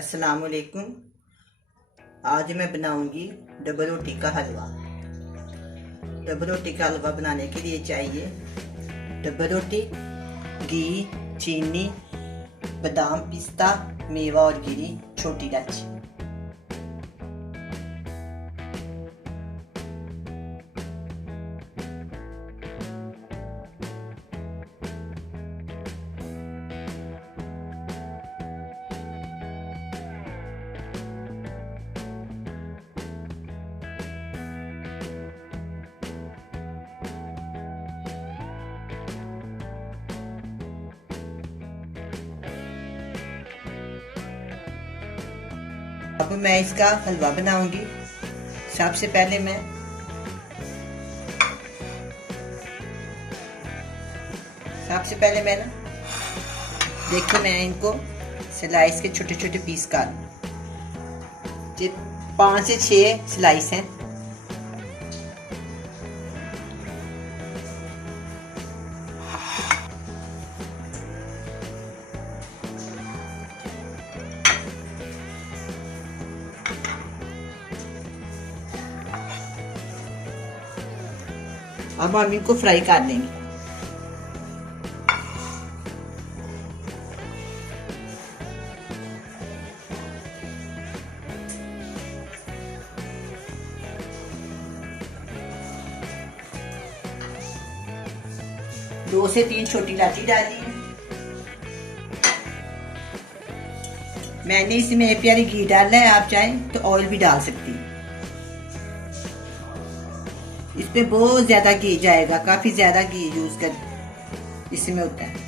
अस्सलाम वालेकुम। आज मैं बनाऊंगी डबल रोटी का हलवा। डबल रोटी का हलवा बनाने के लिए चाहिए डबल रोटी, घी, चीनी, बादाम, पिस्ता, मेवा और गिरी, छोटी इलायची। अब मैं इसका हलवा बनाऊंगी। सबसे पहले मैं ना देखो, मैं इनको स्लाइस के छोटे छोटे पीस काट, 5 से 6 स्लाइस हैं। अब हम इनको फ्राई कर देंगे। दो से 3 छोटी इलायची डाली है। मैंने इसमें एक प्याली घी डाला है, आप चाहें तो ऑयल भी डाल सकती हैं। इसमें बहुत ज्यादा घी जाएगा, काफी ज्यादा घी यूज कर इसमें होता है।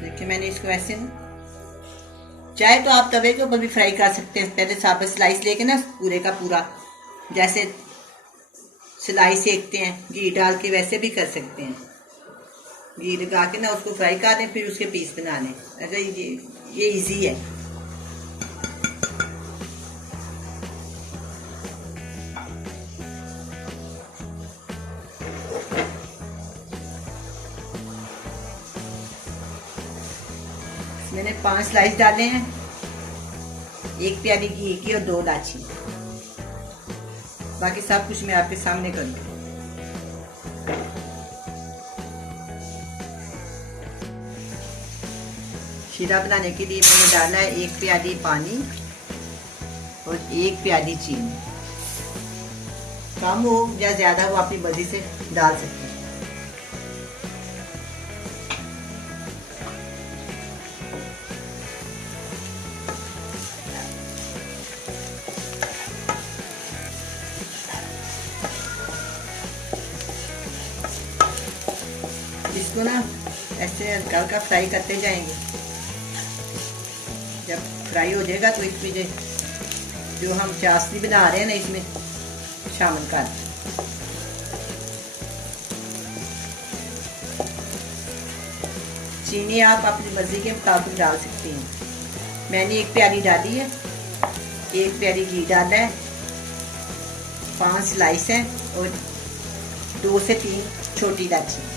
देखिए, मैंने इसको ऐसे ना, चाहे तो आप तवे के ऊपर भी फ्राई कर सकते हैं। पहले साबुत स्लाइस लेके ना पूरे का पूरा, जैसे स्लाइस सेकते हैं घी डाल के, वैसे भी कर सकते हैं। घी लगा के ना उसको फ्राई कर दें, फिर उसके पीस बनाने। अगर ये इजी है। मैंने 5 स्लाइस डाले हैं, 1 प्याली घी की और 2 इलायची। बाकी सब कुछ मैं आपके सामने करूँगी। शीरा बनाने के लिए मैंने डाला है 1 प्याली पानी और 1 प्याली चीनी। कम हो या ज्यादा हो, अपनी मर्जी से डाल सकते हैं। इसको ना ऐसे हल्का फ्राई करते जाएंगे। जब फ्राई हो जाएगा तो इसमें जो हम चाशनी बना रहे हैं ना, इसमें शामिल कर। चीनी आप अपनी मर्जी के मुताबिक डाल सकते हैं। मैंने 1 प्याली डाली है, 1 प्याली घी डाला है, 5 स्लाइस है और 2 से 3 छोटी इलायची।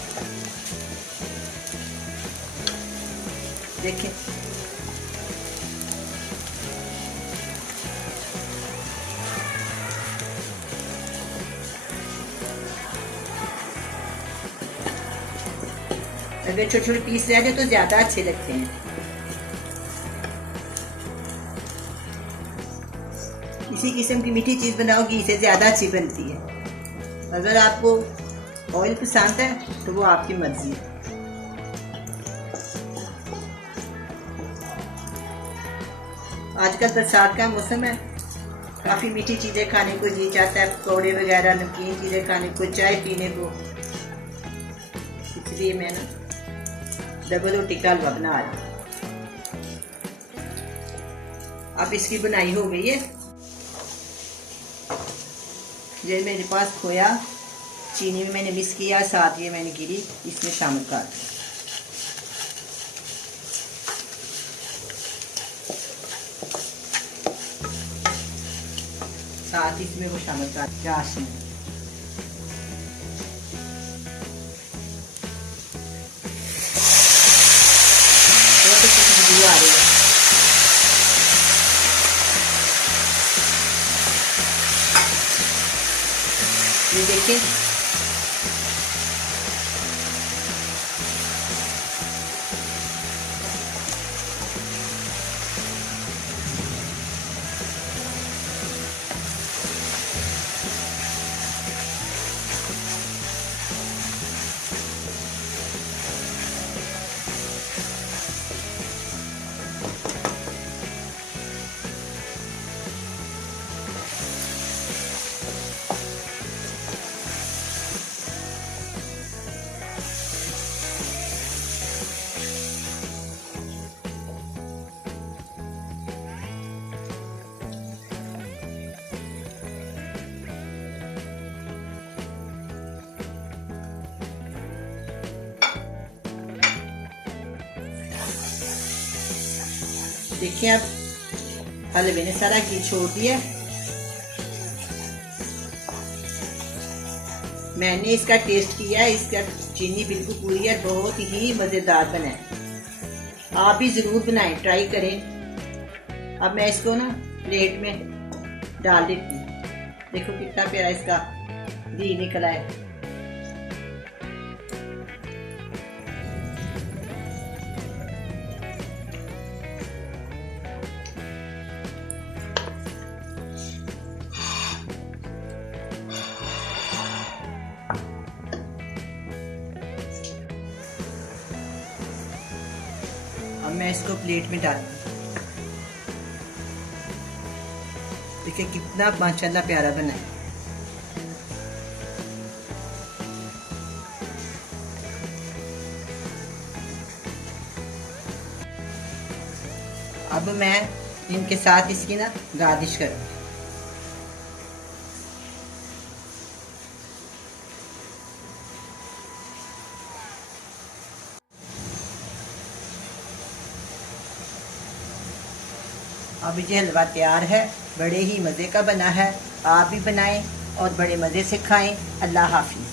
देखिए, अगर छोटे छोटे पीस रह जाए तो ज्यादा अच्छे लगते हैं। इसी किस्म की मीठी चीज बनाओगी, इसे ज्यादा अच्छी बनती है। अगर आपको ऑयल पसंद है तो वो आपकी मर्जी है। आजकल बरसात का मौसम है, काफी मीठी चीजें खाने को जी चाहता है, पकौड़े वगैरह, नमकीन चीजें खाने को, चाय पीने को। इसलिए मैं ना डबल रोटी का हलवा बना रही हूँ। अब इसकी बनाई हो गई है। ये मेरे पास खोया चीनी में मैंने मिक्स किया, साथ ये मैंने गिरी इसमें शामिल कर दी। साथ इसमें वो शामिल कर चाशनी। बहुत अच्छी खुशबू आ रही है। ये देखिए देखिए अब हलवे ने सारा घी छोड़ दिया। मैंने इसका टेस्ट किया, इसका चीनी बिल्कुल पूरी है, बहुत ही मजेदार बना है। आप भी जरूर बनाएं, ट्राई करें। अब मैं इसको ना प्लेट में डाल देती हूँ। देखो कितना प्यारा इसका घी निकला है। अब मैं इसको प्लेट में डाल, देखिए कितना माशाल्लाह प्यारा बना है। अब मैं इनके साथ इसकी ना गार्निश करूँगी। अब ये हलवा तैयार है, बड़े ही मज़े का बना है। आप भी बनाएं और बड़े मज़े से खाएं। अल्लाह हाफिज़।